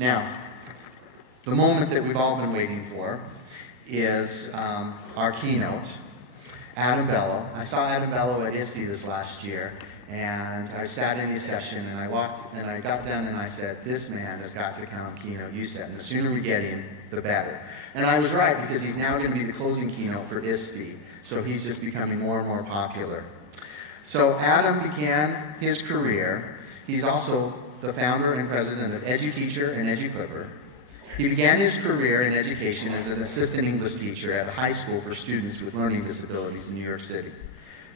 Now, the moment that we've all been waiting for is our keynote. Adam Bellow. I saw Adam Bellow at ISTE this last year, and I sat in his session, and I got done, and I said, this man has got to come Keynote UCET, and the sooner we get him, the better. And I was right, because he's now going to be the closing keynote for ISTE, so he's just becoming more and more popular. So Adam began his career. He's also the founder and president of EduTeacher and EduClipper. He began his career in education as an assistant English teacher at a high school for students with learning disabilities in New York City.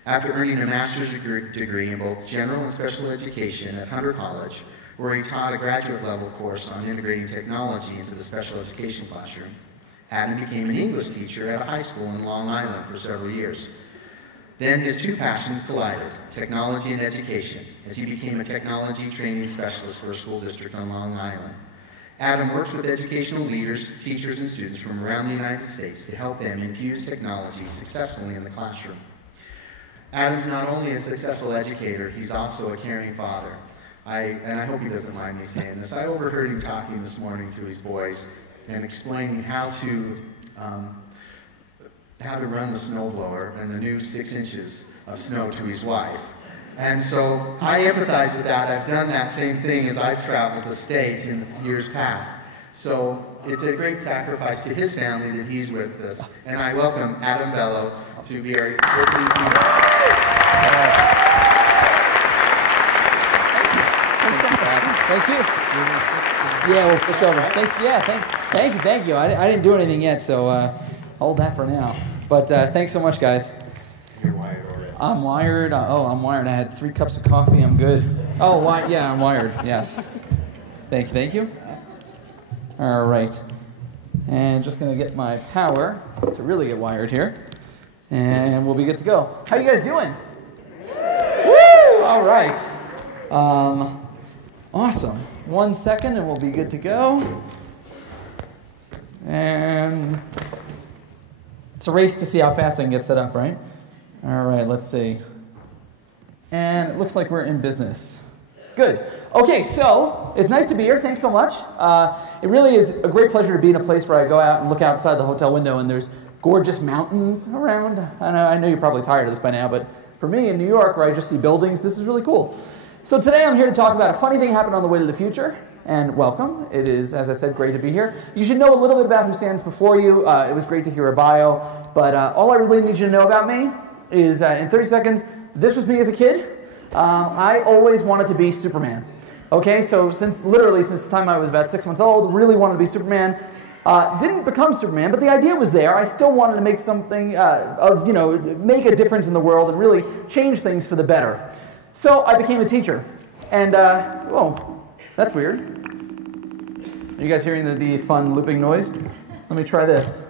After earning a master's degree in both general and special education at Hunter College, where he taught a graduate level course on integrating technology into the special education classroom, Adam became an English teacher at a high school in Long Island for several years. Then his two passions collided, technology and education, as he became a technology training specialist for a school district on Long Island. Adam works with educational leaders, teachers, and students from around the United States to help them infuse technology successfully in the classroom. Adam's not only a successful educator, he's also a caring father. And I hope he doesn't mind me saying this. I overheard him talking this morning to his boys and explaining how to run the snowblower and the new 6 inches of snow to his wife. And so I empathize with that. I've done that same thing as I've traveled the state in years past. So it's a great sacrifice to his family that he's with us. And I welcome Adam Bellow to be our 14th keynote. Thank you. Yeah, we'll switch over. Thanks. Yeah, thank you. I didn't do anything yet, so hold that for now. But thanks so much, guys. You're wired already. I'm wired. I'm wired. I had 3 cups of coffee. I'm good. Oh, yeah, I'm wired. Yes. Thank you. All right. And just gonna get my power to really get wired here, and we'll be good to go. How you guys doing? Woo! All right. Awesome. 1 second, and we'll be good to go. And it's a race to see how fast I can get set up, right? All right, let's see. And it looks like we're in business. Good. Okay, so it's nice to be here. Thanks so much. It really is a great pleasure to be in a place where I go out and look outside the hotel window and there's gorgeous mountains around. I know you're probably tired of this by now, but for me in New York, where I just see buildings, this is really cool. So today I'm here to talk about a funny thing happened on the way to the future. And welcome. It is, as I said, great to be here. You should know a little bit about who stands before you. It was great to hear a bio. But all I really need you to know about me is, in 30 seconds, this was me as a kid. I always wanted to be Superman. Okay, so since the time I was about 6 months old, really wanted to be Superman. Didn't become Superman, but the idea was there. I still wanted to make something make a difference in the world and really change things for the better. So I became a teacher. And, whoa. That's weird. Are you guys hearing the fun looping noise? Let me try this.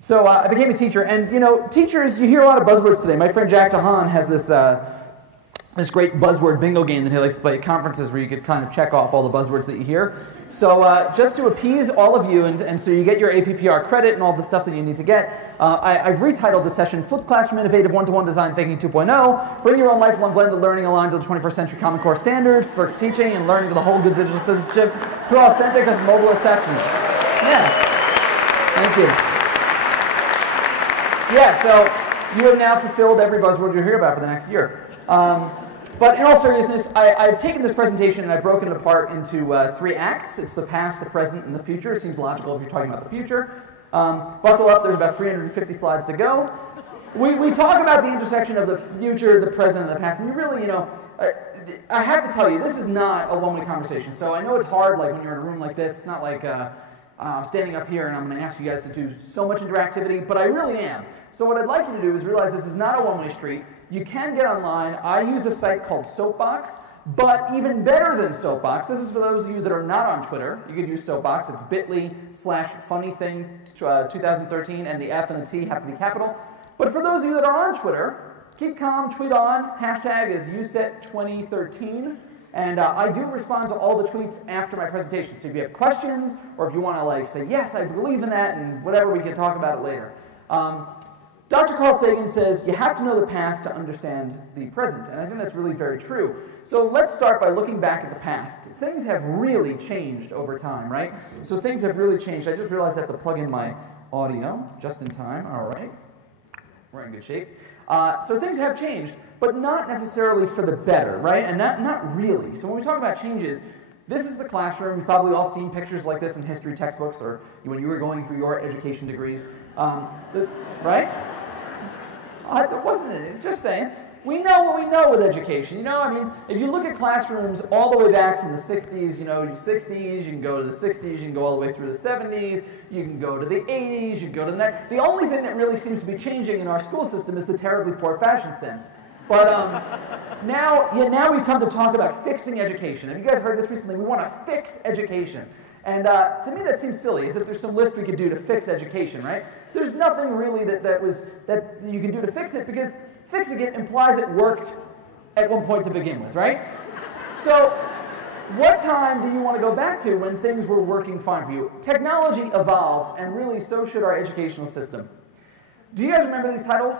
So I became a teacher, and teachers, you hear a lot of buzzwords today. My friend Jack DeHaan has this great buzzword bingo game that he likes to play at conferences where you could kind of check off all the buzzwords that you hear. So just to appease all of you, and so you get your APPR credit and all the stuff that you need to get, I've retitled the session Flipped Classroom Innovative One-to-One Design Thinking 2.0. Bring your own lifelong blend of learning aligned to the 21st century Common Core standards for teaching and learning to the whole good digital citizenship through authentic mobile assessment. Yeah. Thank you. Yeah, so you have now fulfilled every buzzword you'll hear about for the next year. But in all seriousness, I've taken this presentation and I've broken it apart into 3 acts. It's the past, the present, and the future. It seems logical if you're talking about the future. Buckle up, there's about 350 slides to go. We talk about the intersection of the future, the present, and the past. And you really, I have to tell you, this is not a one-way conversation. So I know it's hard, like when you're in a room like this. It's not like I'm standing up here and I'm going to ask you guys to do so much interactivity, but I really am. So what I'd like you to do is realize this is not a one-way street. You can get online. I use a site called Soapbox, but even better than Soapbox, this is for those of you that are not on Twitter. You could use Soapbox. It's bit.ly/funnything2013, and the F and the T have to be capital. But for those of you that are on Twitter, keep calm, tweet on. Hashtag is UCET2013. And I do respond to all the tweets after my presentation. So if you have questions, or if you want to say, yes, I believe in that, and whatever, we can talk about it later. Dr. Carl Sagan says you have to know the past to understand the present, and I think that's really very true. So let's start by looking back at the past. Things have really changed over time, right? So things have really changed. I just realized I have to plug in my audio just in time. All right. We're in good shape. So things have changed, but not necessarily for the better, right? And not really. So when we talk about changes, this is the classroom. You've probably all seen pictures like this in history textbooks or when you were going for your education degrees, right? That wasn't it. Just saying. We know what we know with education. You know, I mean, if you look at classrooms all the way back from the 60s, you know, the 60s, you can go to the 60s, you can go all the way through the 70s, you can go to the 80s, you can go to the next. The only thing that really seems to be changing in our school system is the terribly poor fashion sense. But now we come to talk about fixing education. Have you guys heard this recently? We want to fix education. And to me that seems silly, as if there's some list we could do to fix education, right? There's nothing really that you can do to fix it, because fixing it implies it worked at one point to begin with, right? So what time do you want to go back to when things were working fine for you? Technology evolves, and really so should our educational system. Do you guys remember these titles?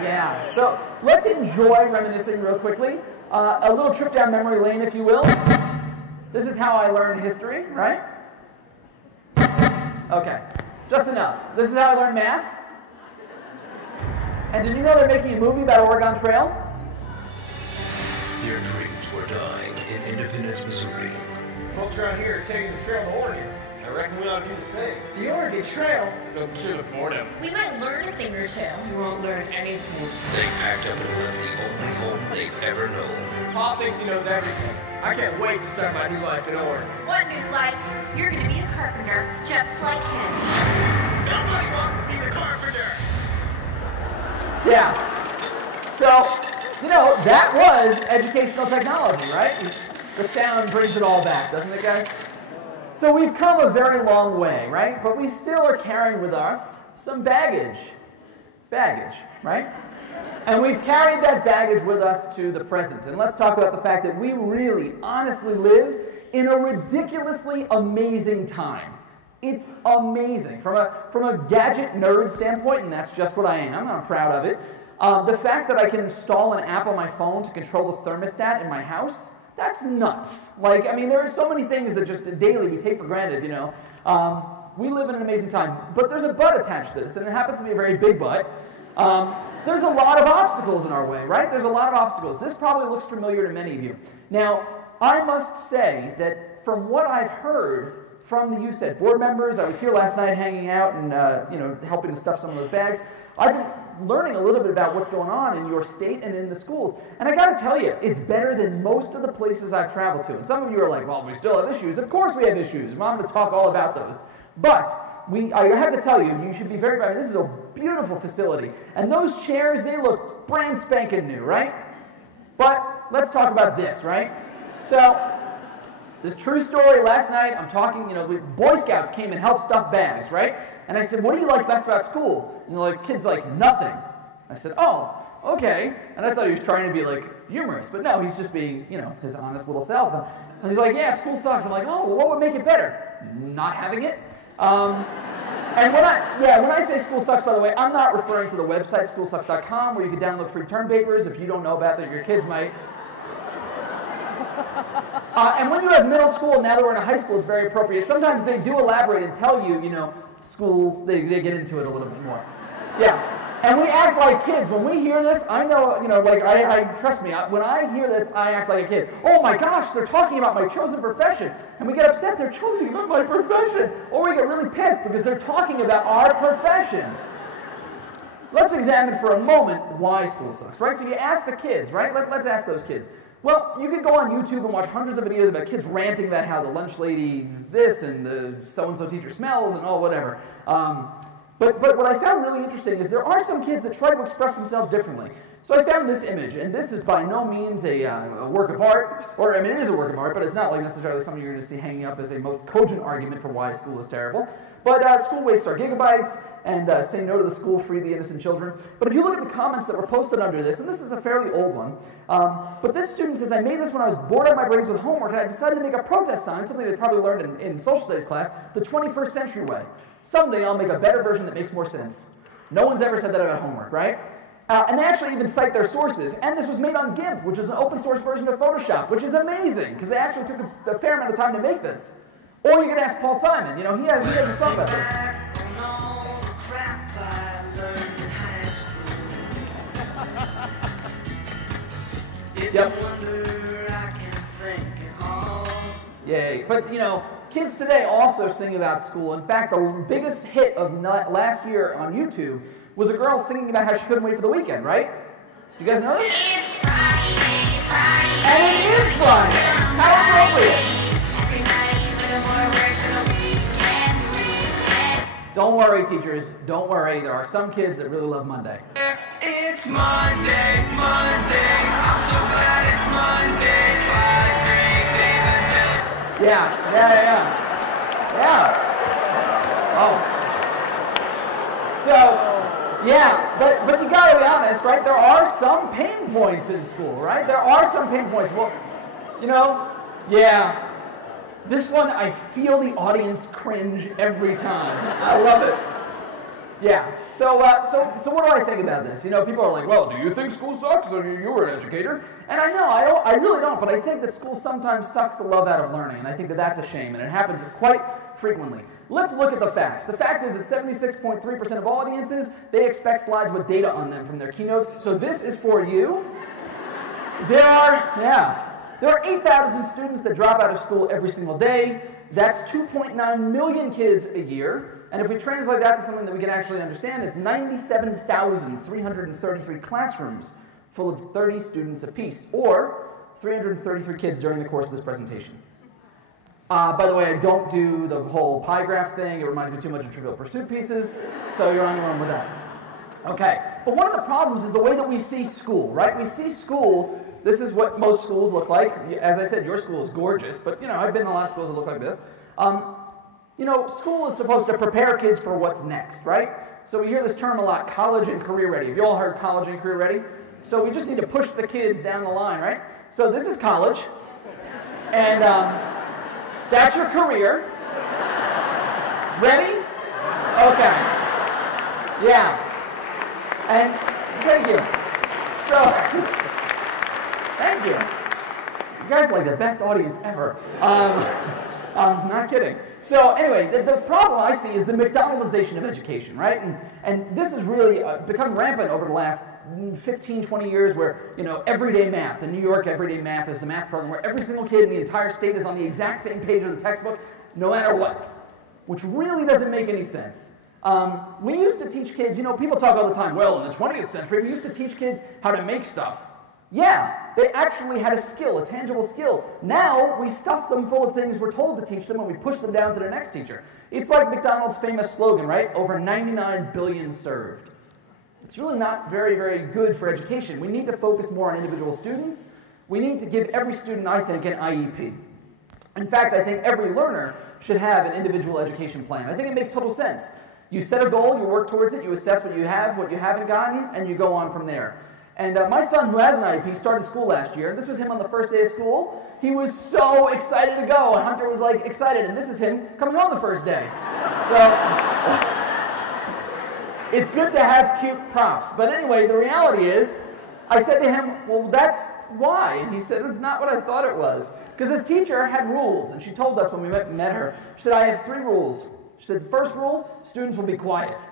Yeah, so let's enjoy reminiscing real quickly. A little trip down memory lane, if you will. This is how I learned history, right? Okay, just enough. This is how I learned math. And did you know they're making a movie about Oregon Trail? Their dreams were dying in Independence, Missouri. Folks around here are taking the trail to Oregon. I reckon we ought to do the same. The Oregon Trail? Go cure the boredom. We might learn a thing or two. You won't learn anything. They packed up and left the only home they've ever known. Paul thinks he knows everything. I can't wait to start my new life in Oregon. What new life? You're gonna be a carpenter, just like him. Nobody wants to be the carpenter! Yeah. So, you know, that was educational technology, right? The sound brings it all back, doesn't it, guys? So we've come a very long way, right? But we still are carrying with us some baggage. Baggage, right? And we've carried that baggage with us to the present. And let's talk about the fact that we really, honestly live in a ridiculously amazing time. It's amazing. From a gadget nerd standpoint, and that's just what I am, I'm proud of it, the fact that I can install an app on my phone to control the thermostat in my house, that's nuts. Like, I mean, there are so many things that just daily we take for granted, you know. We live in an amazing time. But there's a but attached to this, and it happens to be a very big but. There's a lot of obstacles in our way, right? There's a lot of obstacles. This probably looks familiar to many of you. Now, I must say that from what I've heard from the UCET board members, I was here last night hanging out and you know, helping to stuff some of those bags. I've been learning a little bit about what's going on in your state and in the schools. And I got to tell you, it's better than most of the places I've traveled to. And some of you are like, well, we still have issues. Of course we have issues. I'm going to talk all about those. But I have to tell you, you should be very proud. This is a beautiful facility. And those chairs, they look brand spanking new, right? But let's talk about this, right? So, this true story, last night, I'm talking, you know, Boy Scouts came and helped stuff bags, right? And I said, what do you like best about school? And the kid's like, nothing. I said, oh, okay. And I thought he was trying to be, like, humorous. But no, he's just being, you know, his honest little self. And he's like, yeah, school sucks. I'm like, oh, well, what would make it better? Not having it. And when I say school sucks, by the way, I'm not referring to the website schoolsucks.com where you can download free term papers if you don't know about that, your kids might. And when you have middle school, now that we're in a high school, it's very appropriate. Sometimes they do elaborate and tell you, you know, school, they get into it a little bit more. Yeah. And we act like kids. When we hear this, I know, you know, like, trust me, when I hear this, I act like a kid. Oh my gosh, they're talking about my chosen profession. And we get upset, they're choosing about my profession. Or we get really pissed because they're talking about our profession. Let's examine for a moment why school sucks, right? So you ask the kids, right? Let's ask those kids. Well, you could go on YouTube and watch hundreds of videos about kids ranting about how the lunch lady this and the so-and-so teacher smells and whatever. But what I found really interesting is there are some kids that try to express themselves differently. So I found this image, and this is by no means a work of art, or I mean it is a work of art, but it's not like necessarily something you're going to see hanging up as a most cogent argument for why school is terrible. But school wastes our gigabytes, and say no to the school, free the innocent children. But if you look at the comments that were posted under this, and this is a fairly old one, but this student says, I made this when I was bored out of my brains with homework, and I decided to make a protest sign, something they probably learned in social studies class, the 21st century way. Someday I'll make a better version that makes more sense. No one's ever said that about homework, right? And they actually even cite their sources. And this was made on GIMP, which is an open source version of Photoshop, which is amazing, because they actually took a fair amount of time to make this. Or you could ask Paul Simon. You know, he has a song about this. Yep. Yay. But, you know, kids today also sing about school. In fact, the biggest hit of last year on YouTube was a girl singing about how she couldn't wait for the weekend, right? Do you guys know this? It's Friday, Friday. And it is Friday. How appropriate. Everybody for more work to the weekend. Don't worry, teachers. Don't worry. There are some kids that really love Monday. It's Monday, Monday. I'm so glad it's Monday. 5 great days until. Yeah. Oh. So, yeah, but you gotta be honest, right? There are some pain points in school, right? There are some pain points. Well, you know, yeah. This one, I feel the audience cringe every time. I love it. Yeah. So what do I think about this? You know, people are like, well, do you think school sucks? So you were an educator. And I know, I really don't, but I think that school sometimes sucks the love out of learning, and I think that that's a shame, and it happens quite frequently. Let's look at the facts. The fact is that 76.3% of audiences, they expect slides with data on them from their keynotes, so this is for you. There are 8,000 students that drop out of school every single day. That's 2.9 million kids a year. And if we translate that to something that we can actually understand, it's 97,333 classrooms full of 30 students apiece, or 333 kids during the course of this presentation. By the way, I don't do the whole pie graph thing. It reminds me too much of Trivial Pursuit pieces, so you're on your own with that. Okay, but one of the problems is the way that we see school, right? We see school, this is what most schools look like. As I said, your school is gorgeous, but you know, I've been in a lot of schools that look like this. You know, school is supposed to prepare kids for what's next, right? So we hear this term a lot, college and career ready. Have you all heard college and career ready? So we just need to push the kids down the line, right? So this is college, and that's your career. Ready? Okay. Yeah. And thank you. So, thank you. You guys are like the best audience ever. Not kidding. So anyway, the problem I see is the McDonaldization of education, right? And this has really become rampant over the last 15, 20 years where, you know, everyday math. In New York, everyday math is the math program where every single kid in the entire state is on the exact same page of the textbook, no matter what, which really doesn't make any sense. We used to teach kids, you know, people talk all the time, well, in the 20th century, we used to teach kids how to make stuff. Yeah, they actually had a skill, a tangible skill. Now, we stuff them full of things we're told to teach them and we push them down to the next teacher. It's like McDonald's famous slogan, right? Over 99 billion served. It's really not very, very good for education. We need to focus more on individual students. We need to give every student, I think, an IEP. In fact, I think every learner should have an individual education plan. I think it makes total sense. You set a goal, you work towards it, you assess what you haven't gotten, and you go on from there. And my son, who has an IEP, started school last year. This was him on the first day of school. He was so excited to go, and Hunter was like excited, and this is him coming home the first day. So it's good to have cute props. But anyway, the reality is, I said to him, well, that's why. And he said, it's not what I thought it was. Because his teacher had rules, and she told us when we met her, she said, I have 3 rules. She said, the first rule, students will be quiet.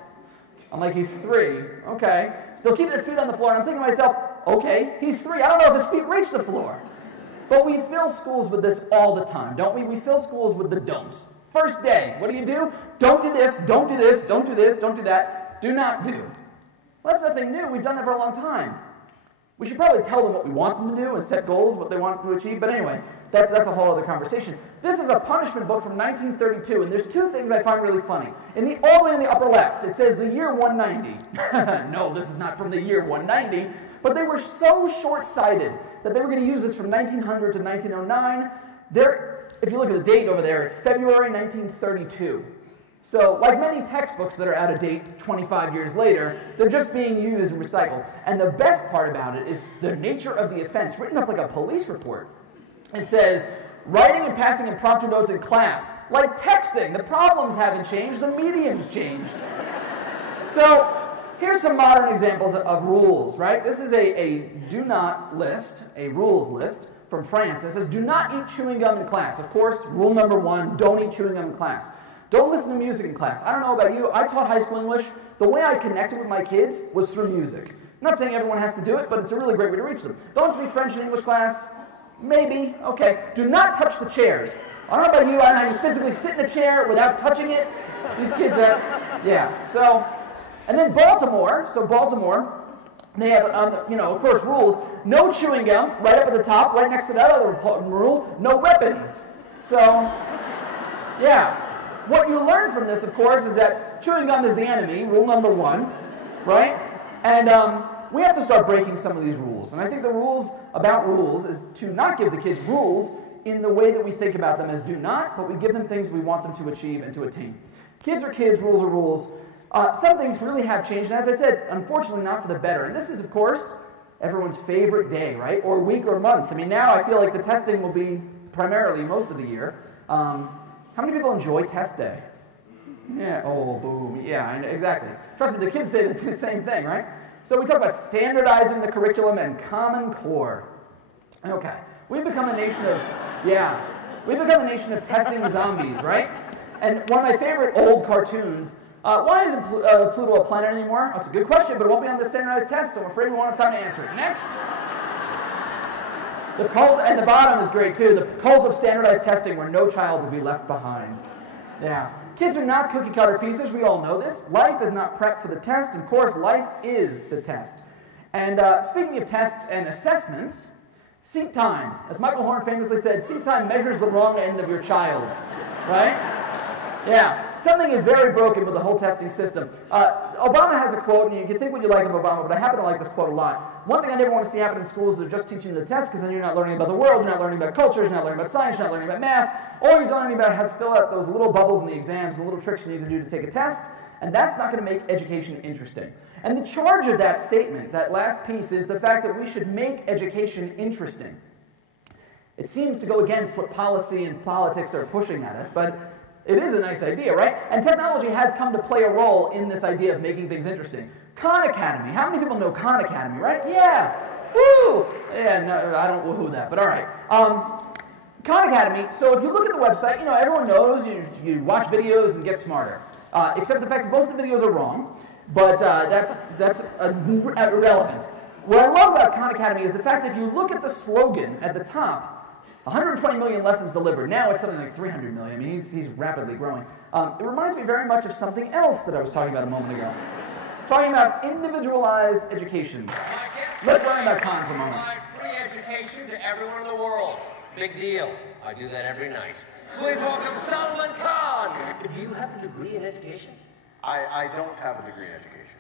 I'm like, he's 3. Okay. They'll keep their feet on the floor. And I'm thinking to myself, okay, he's 3. I don't know if his feet reach the floor. But we fill schools with this all the time, don't we? We fill schools with the don'ts. First day, what do? Don't do this, don't do this, don't do this, don't do that. Do not do. Well, that's nothing new. We've done that for a long time. We should probably tell them what we want them to do and set goals, what they want to achieve. But anyway, that's a whole other conversation. This is a punishment book from 1932, and there's 2 things I find really funny. All the way in the upper left, it says the year 190. No, this is not from the year 190. But they were so short-sighted that they were going to use this from 1900 to 1909. If you look at the date over there, it's February 1932. So, like many textbooks that are out of date 25 years later, they're just being used and recycled. And the best part about it is the nature of the offense, written up like a police report. It says, writing and passing impromptu notes in class, like texting. The problems haven't changed, the medium's changed. So, here's some modern examples of rules, right? This is a do not list, a rules list from France. It says, do not eat chewing gum in class. Of course, rule number 1, don't eat chewing gum in class. Don't listen to music in class. I don't know about you, I taught high school English. The way I connected with my kids was through music. I'm not saying everyone has to do it, but it's a really great way to reach them. Don't speak French in English class? Maybe, okay. Do not touch the chairs. I don't know about you, I don't know how you physically sit in a chair without touching it. These kids are, yeah. So, and then Baltimore, they have, of course, rules. No chewing gum, right up at the top, right next to that other rule, no weapons. So, yeah. What you learn from this, of course, is that chewing gum is the enemy, rule number 1, right? And we have to start breaking some of these rules. And I think the rules about rules is to not give the kids rules in the way that we think about them as do not, but we give them things we want them to achieve and to attain. Kids are kids, rules are rules. Some things really have changed, and as I said, unfortunately not for the better. And this is, of course, everyone's favorite day, right? Or week or month. I mean, now I feel like the testing will be primarily most of the year. How many people enjoy test day? Yeah, oh, boom, yeah, exactly. Trust me, the kids say the same thing, right? So we talk about standardizing the curriculum and Common Core. Okay, we've become a nation of testing zombies, right? And one of my favorite old cartoons, why isn't Pluto a planet anymore? That's a good question, but it won't be on the standardized test, so I'm afraid we won't have time to answer it. Next. The cult, and the bottom is great too, the cult of standardized testing where no child will be left behind. Yeah. Kids are not cookie cutter pieces, we all know this. Life is not prep for the test, and of course, life is the test. And speaking of tests and assessments, seat time. As Michael Horn famously said, seat time measures the wrong end of your child, right? Yeah, something is very broken with the whole testing system. Obama has a quote, and you can think what you like of Obama, but I happen to like this quote a lot. One thing I never want to see happen in schools is they're just teaching you the test, because then you're not learning about the world, you're not learning about cultures, you're not learning about science, you're not learning about math. All you're learning about is to fill out those little bubbles in the exams, the little tricks you need to do to take a test, and that's not going to make education interesting. And the charge of that statement, that last piece, is the fact that we should make education interesting. It seems to go against what policy and politics are pushing at us, but it is a nice idea, right? And technology has come to play a role in this idea of making things interesting. Khan Academy. How many people know Khan Academy, right? Yeah. Woo! Yeah, no, I don't woohoo that, but all right. Khan Academy, so if you look at the website, everyone knows you watch videos and get smarter. Except the fact that most of the videos are wrong, but that's irrelevant. What I love about Khan Academy is the fact that if you look at the slogan at the top, 120 million lessons delivered. Now it's something like 300 million. I mean, he's rapidly growing. It reminds me very much of something else that I was talking about a moment ago. Talking about individualized education. Let's learn about Khan for a moment. Free education to everyone in the world. Big deal. I do that every night. Please welcome Salman Khan. Do you have a degree in education? I don't have a degree in education.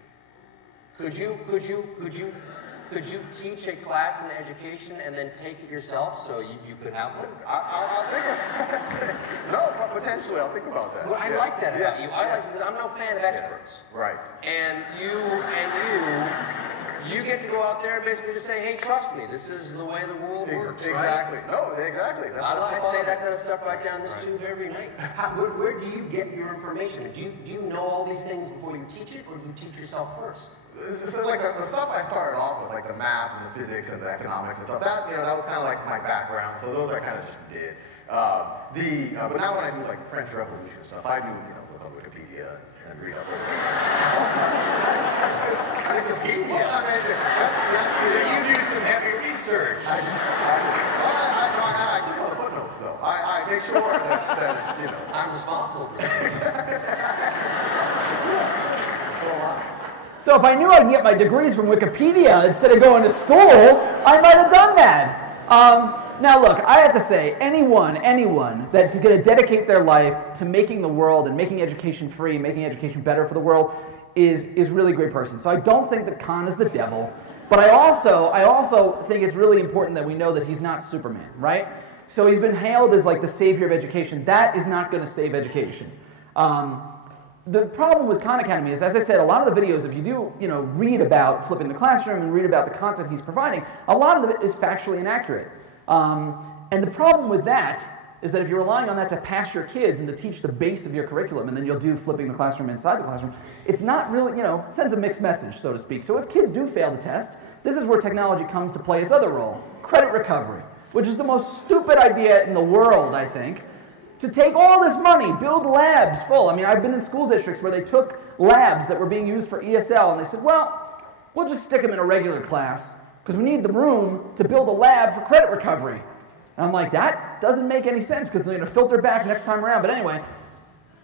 Could you teach a class in education and then take it yourself so you could have one? I'll think about it. No, but potentially I'll think about that. Well, I like that about you. I like because I'm no fan of experts. Right. And you get to go out there and basically just say, hey, trust me, this is the way the world works, exactly. Right? No, exactly. I say that kind of stuff right down this tube every night. Where do you get your information? Do you know all these things before you teach it, or do you teach yourself first? So like the stuff I started off with, like the math and the physics and the economics and stuff, that was kind of like my background. So those I kind of just did. But now when I do like French Revolution stuff, I do look on Wikipedia and read up. Wikipedia. Well, I mean, that's so you do some heavy research. I keep all the footnotes though. I make sure that it's I'm responsible for something. So if I knew I could get my degrees from Wikipedia instead of going to school, I might have done that. Now look, I have to say, anyone that's going to dedicate their life to making the world and making education free, making education better for the world, is really a great person. So I don't think that Khan is the devil, but I also think it's really important that we know that he's not Superman, right? So he's been hailed as like the savior of education. That is not going to save education. The problem with Khan Academy is, as I said, a lot of the videos, if you do, read about flipping the classroom and read about the content he's providing, a lot of it is factually inaccurate. And the problem with that is that if you're relying on that to pass your kids and to teach the base of your curriculum, and then you'll do flipping the classroom inside the classroom, it's not really, sends a mixed message, so to speak. So if kids do fail the test, this is where technology comes to play its other role, credit recovery, which is the most stupid idea in the world, I think, to take all this money, build labs full. I mean, I've been in school districts where they took labs that were being used for ESL, and they said, well, we'll just stick them in a regular class because we need the room to build a lab for credit recovery. And I'm like, that doesn't make any sense because they're going to filter back next time around. But anyway,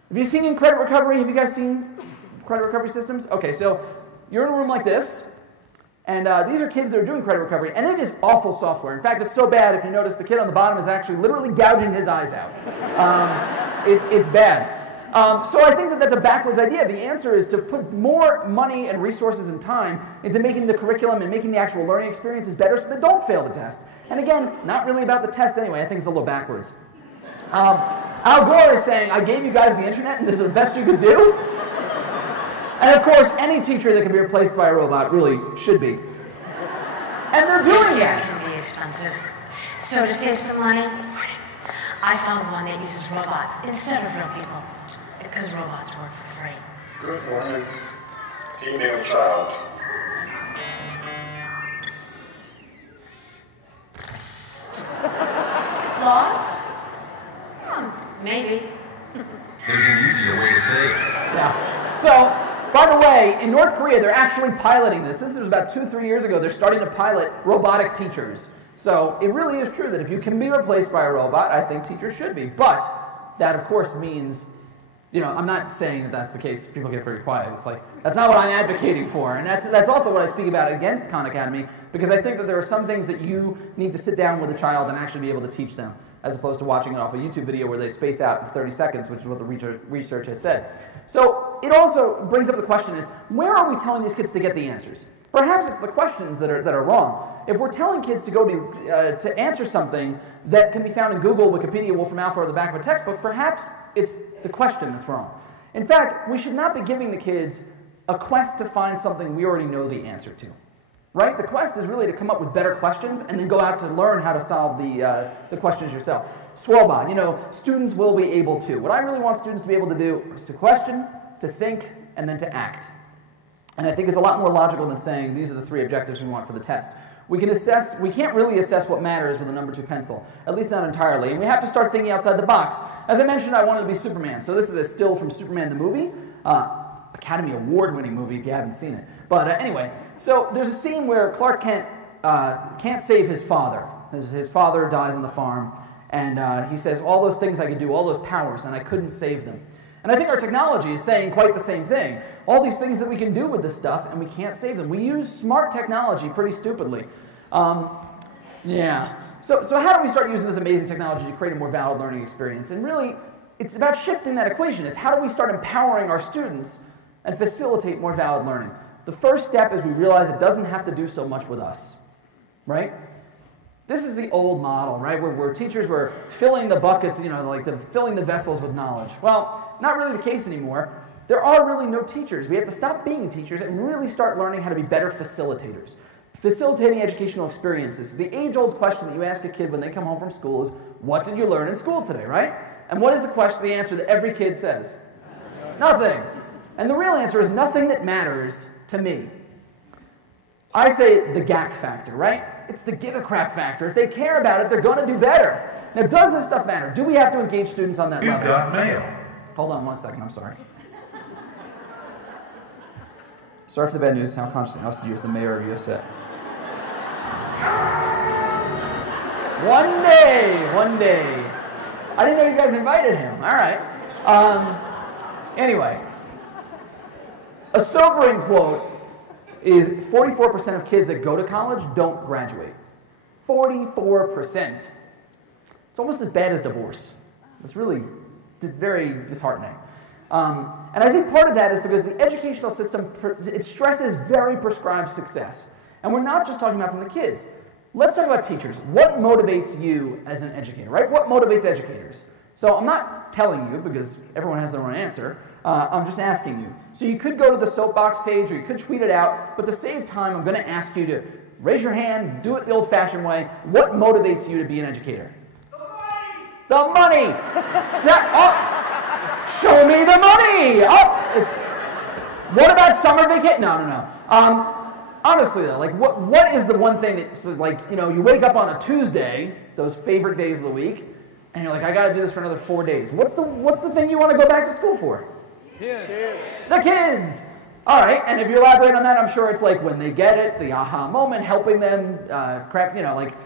have you seen credit recovery? Have you guys seen credit recovery systems? Okay, so you're in a room like this, and these are kids that are doing credit recovery, and it is awful software. In fact, it's so bad, if you notice, the kid on the bottom is actually literally gouging his eyes out. It's bad. So I think that that's a backwards idea. The answer is to put more money and resources and time into making the curriculum and making the actual learning experiences better so they don't fail the test. And again, not really about the test anyway. I think it's a little backwards. Al Gore is saying, I gave you guys the internet and this is the best you could do? And of course, any teacher that can be replaced by a robot really should be. And they're doing that. It can be expensive. So to save some money, I found one that uses robots instead of real people. Because robots work for free. Good morning, female child. Floss? Maybe. There's an easier way to say it. Yeah. So, by the way, in North Korea, they're actually piloting this. This was about 2-3 years ago. They're starting to pilot robotic teachers. So it really is true that if you can be replaced by a robot, I think teachers should be. But that, of course, means... I'm not saying that that's the case. People get very quiet. It's like, that's not what I'm advocating for. And that's also what I speak about against Khan Academy, because I think that there are some things that you need to sit down with a child and actually be able to teach them, as opposed to watching it off a YouTube video where they space out in 30 seconds, which is what the research has said. So it also brings up the question is, where are we telling these kids to get the answers? Perhaps it's the questions that are wrong. If we're telling kids to go to answer something that can be found in Google, Wikipedia, Wolfram Alpha, or the back of a textbook, perhaps it's the question that's wrong. In fact, we should not be giving the kids a quest to find something we already know the answer to. Right? The quest is really to come up with better questions and then go out to learn how to solve the questions yourself. Swobot, students will be able to. What I really want students to be able to do is to question, to think, and then to act. And I think it's a lot more logical than saying these are the 3 objectives we want for the test. We can't really assess what matters with a number 2 pencil, at least not entirely, and we have to start thinking outside the box. As I mentioned, I wanted to be Superman, so this is a still from Superman the movie, Academy Award-winning movie if you haven't seen it. But anyway, so there's a scene where Clark Kent can't save his father. His father dies on the farm, and he says, all those things I could do, all those powers, and I couldn't save them. And I think our technology is saying quite the same thing. All these things that we can do with this stuff, and we can't save them. We use smart technology pretty stupidly. Yeah. So how do we start using this amazing technology to create a more valid learning experience? And really, it's about shifting that equation. It's how do we start empowering our students and facilitate more valid learning? The first step is we realize it doesn't have to do so much with us, right? This is the old model, right, where teachers were filling the buckets, filling the vessels with knowledge. Well, not really the case anymore. There are really no teachers. We have to stop being teachers and really start learning how to be better facilitators. Facilitating educational experiences. The age-old question that you ask a kid when they come home from school is, what did you learn in school today, right? And what is the answer that every kid says? Nothing. And the real answer is nothing that matters to me. I say the GAC factor, right? It's the give a crap factor. If they care about it, they're going to do better. Now, does this stuff matter? Do we have to engage students on that level? You've got mail. Hold on 1 second, I'm sorry. Sorry for the bad news. How consciously I to use the mayor of UCET. One day. I didn't know you guys invited him. All right. Anyway, a sobering quote is 44% of kids that go to college don't graduate. 44%. It's almost as bad as divorce. It's really very disheartening. And I think part of that is because the educational system, it stresses very prescribed success. And we're not just talking about from the kids. Let's talk about teachers. What motivates you as an educator, right? What motivates educators? So I'm not telling you because everyone has their own answer. I'm just asking you. So you could go to the soapbox page or you could tweet it out, but to save time, I'm going to ask you to raise your hand, do it the old-fashioned way. What motivates you to be an educator? The money. Set up. Show me the money. What about summer vacation? No. Honestly though, like what is the one thing that's like, you wake up on a Tuesday, those favorite days of the week, and you're like, I got to do this for another 4 days. What's the thing you want to go back to school for? Kids. The kids. All right, and if you elaborate on that, I'm sure it's like when they get it, the aha moment, helping them craft, like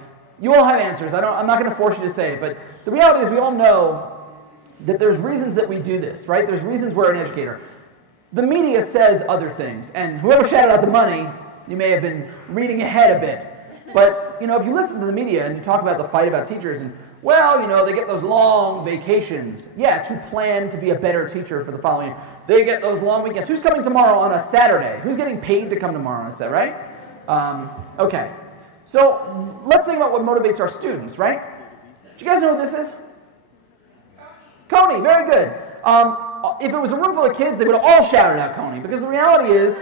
you all have answers. I'm not going to force you to say it, but the reality is we all know that there's reasons that we do this, right? There's reasons we're an educator. The media says other things, and whoever shouted out the money, you may have been reading ahead a bit. But, if you listen to the media and you talk about the fight about teachers and, they get those long vacations. Yeah, to plan to be a better teacher for the following year. They get those long weekends. Who's coming tomorrow on a Saturday? Who's getting paid to come tomorrow on a Saturday, right? Okay. So let's think about what motivates our students, right? Do you guys know what this is? Coney, very good. If it was a room full of kids, they would have all shouted out Coney, because the reality is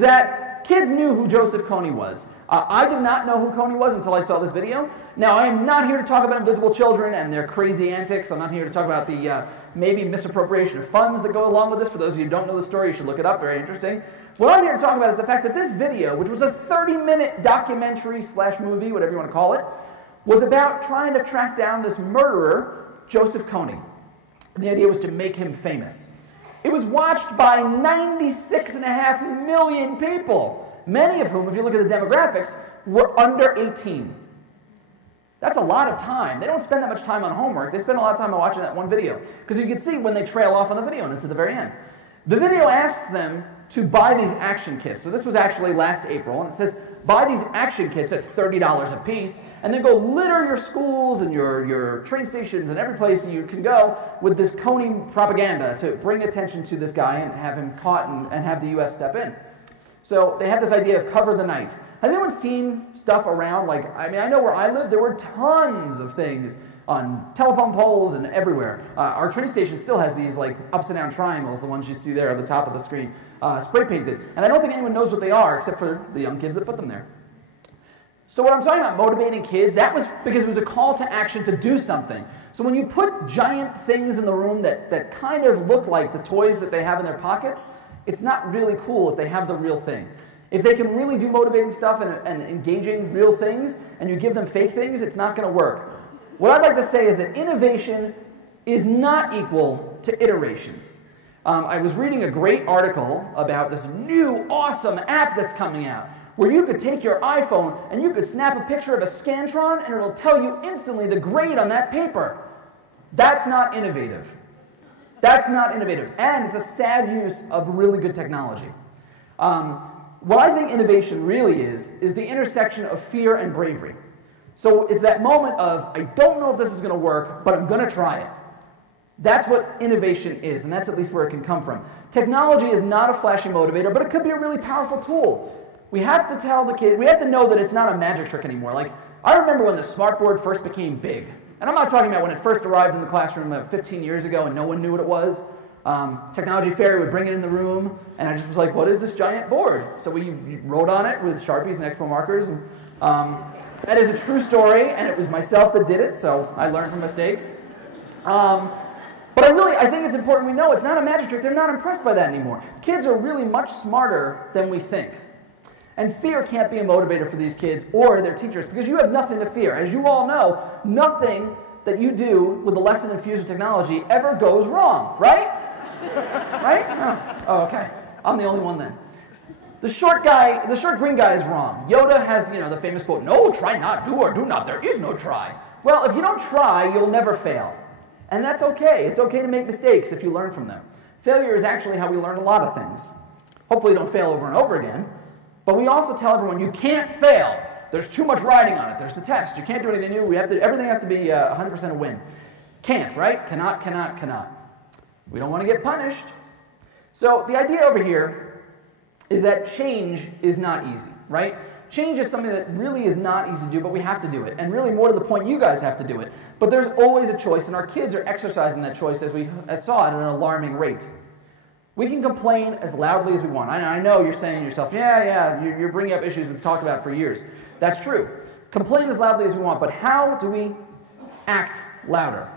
that kids knew who Joseph Coney was. I did not know who Coney was until I saw this video. Now, I am not here to talk about invisible children and their crazy antics. I'm not here to talk about the maybe misappropriation of funds that go along with this. For those of you who don't know the story, you should look it up. Very interesting. What I'm here to talk about is the fact that this video, which was a 30-minute documentary / movie, whatever you want to call it, was about trying to track down this murderer, Joseph Coney. And the idea was to make him famous. It was watched by 96.5 million people. Many of whom, if you look at the demographics, were under 18. That's a lot of time. They don't spend that much time on homework. They spend a lot of time on watching that one video. Because you can see when they trail off on the video and it's at the very end. The video asks them to buy these action kits. So this was actually last April, and it says, buy these action kits at $30 a piece, and then go litter your schools and your train stations and every place that you can go with this Coney propaganda to bring attention to this guy and have him caught and have the U.S. step in. So they had this idea of cover the night. Has anyone seen stuff around? I know where I live, there were tons of things on telephone poles and everywhere. Our train station still has these upside down triangles, the ones you see there at the top of the screen, spray painted. And I don't think anyone knows what they are except for the young kids that put them there. So what I'm talking about motivating kids, that was because it was a call to action to do something. So when you put giant things in the room that kind of look like the toys that they have in their pockets, it's not really cool if they have the real thing. If they can really do motivating stuff and engaging real things, and you give them fake things, it's not going to work. What I'd like to say is that innovation is not equal to iteration. I was reading a great article about this new awesome app that's coming out, where you could take your iPhone and you could snap a picture of a Scantron and it'll tell you instantly the grade on that paper. That's not innovative. That's not innovative, and it's a sad use of really good technology. What I think innovation really is the intersection of fear and bravery. So it's that moment of, I don't know if this is going to work, but I'm going to try it. That's what innovation is, and that's at least where it can come from. Technology is not a flashy motivator, but it could be a really powerful tool. We have to tell the kids, we have to know that it's not a magic trick anymore. I remember when the smartboard first became big. And I'm not talking about when it first arrived in the classroom 15 years ago and no one knew what it was. Technology Fairy would bring it in the room, and I just was like, what is this giant board? So we wrote on it with Sharpies and Expo markers. And that is a true story, and it was myself that did it, so I learned from mistakes. But I think it's important we know it's not a magic trick. They're not impressed by that anymore. Kids are really much smarter than we think. And fear can't be a motivator for these kids or their teachers, because you have nothing to fear. As you all know, nothing that you do with a lesson infused with technology ever goes wrong, right? Right? Oh, okay. I'm the only one then. The short green guy is wrong. Yoda has, the famous quote, no, try not, do or do not, there is no try. Well, if you don't try, you'll never fail. And that's okay. It's okay to make mistakes if you learn from them. Failure is actually how we learn a lot of things. Hopefully you don't fail over and over again. But we also tell everyone, you can't fail. There's too much riding on it. There's the test. You can't do anything new. Everything has to be 100% a win. Can't, right? Cannot, cannot, cannot. We don't want to get punished. So the idea over here is that change is not easy, right? Change is something that really is not easy to do, but we have to do it. And really, more to the point, you guys have to do it. But there's always a choice, and our kids are exercising that choice as we saw at an alarming rate. We can complain as loudly as we want. I know you're saying to yourself, yeah, you're bringing up issues we've talked about for years. That's true. Complain as loudly as we want, but how do we act louder?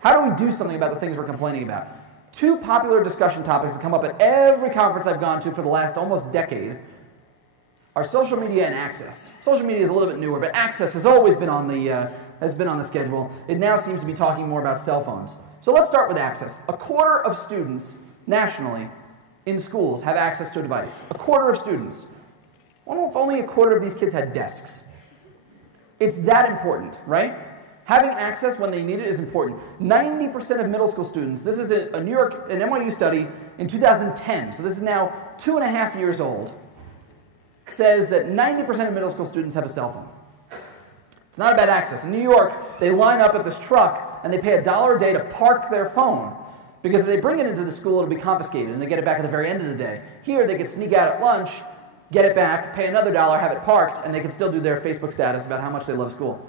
How do we do something about the things we're complaining about? Two popular discussion topics that come up at every conference I've gone to for the last almost decade are social media and access. Social media is a little bit newer, but access has always been on the schedule. It now seems to be talking more about cell phones. So let's start with access. A quarter of students nationally in schools have access to a device. A quarter of students. Well, if only a quarter of these kids had desks. It's that important, right? Having access when they need it is important. 90% of middle school students, this is an NYU study in 2010, so this is now 2.5 years old, says that 90% of middle school students have a cell phone. It's not about access. In New York, they line up at this truck and they pay $1 a day to park their phone, because if they bring it into the school, it'll be confiscated and they get it back at the very end of the day. Here, they can sneak out at lunch, get it back, pay another $1, have it parked, and they can still do their Facebook status about how much they love school.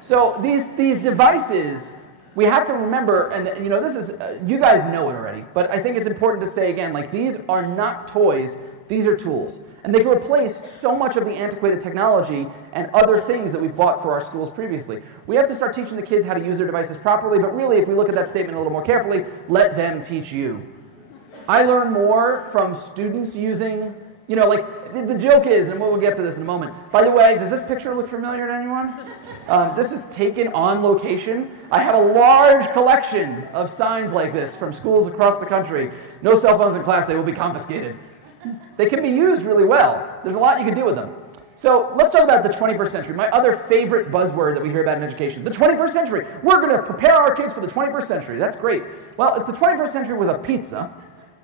So these devices, we have to remember, and this is, you guys know it already, but I think it's important to say again, like, these are not toys, these are tools. And they can replace so much of the antiquated technology and other things that we've bought for our schools previously. We have to start teaching the kids how to use their devices properly, but really, if we look at that statement a little more carefully, let them teach you. I learn more from students using, like, the joke is, and we'll get to this in a moment. By the way, does this picture look familiar to anyone? This is taken on location. I have a large collection of signs like this from schools across the country. No cell phones in class, they will be confiscated. They can be used really well. There's a lot you can do with them. So let's talk about the 21st century, my other favorite buzzword that we hear about in education. The 21st century. We're going to prepare our kids for the 21st century. That's great. Well, if the 21st century was a pizza,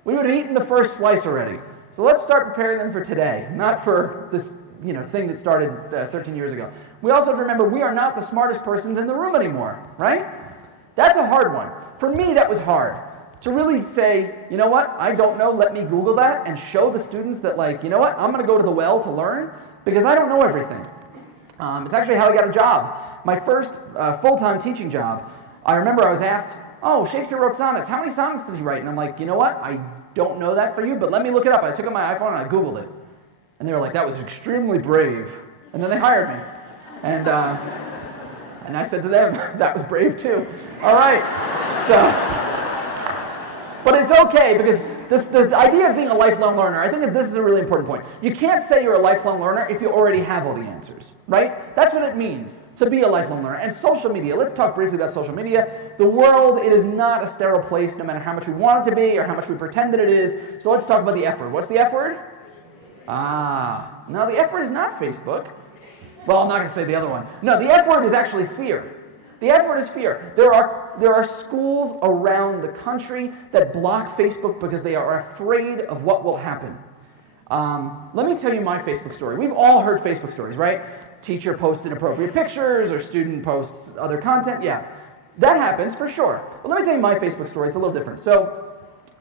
we would have eaten the first slice already. So let's start preparing them for today, not for this thing that started 13 years ago. We also have to remember we are not the smartest persons in the room anymore, right? That's a hard one. For me, that was hard. To really say, you know what, I don't know, let me Google that and show the students that, like, you know what, I'm going to go to the well to learn because I don't know everything. It's actually how I got a job. My first full-time teaching job, I remember I was asked, oh, Shakespeare wrote sonnets. How many sonnets did he write? And I'm like, you know what, I don't know that for you, but let me look it up. I took out my iPhone and I Googled it. And they were like, that was extremely brave. And then they hired me. And I said to them, that was brave too. All right. But it's okay, because the idea of being a lifelong learner, I think that this is a really important point. You can't say you're a lifelong learner if you already have all the answers, right? That's what it means to be a lifelong learner. And social media, let's talk briefly about social media. The world, it is not a sterile place, no matter how much we want it to be or how much we pretend that it is. So let's talk about the F word. What's the F word? No, the F word is not Facebook. Well, I'm not going to say the other one. No, the F word is actually fear. The F word is fear. There are schools around the country that block Facebook because they are afraid of what will happen. Let me tell you my Facebook story. We've all heard Facebook stories, right? Teacher posts inappropriate pictures or student posts other content. Yeah, that happens for sure. But let me tell you my Facebook story. It's a little different. So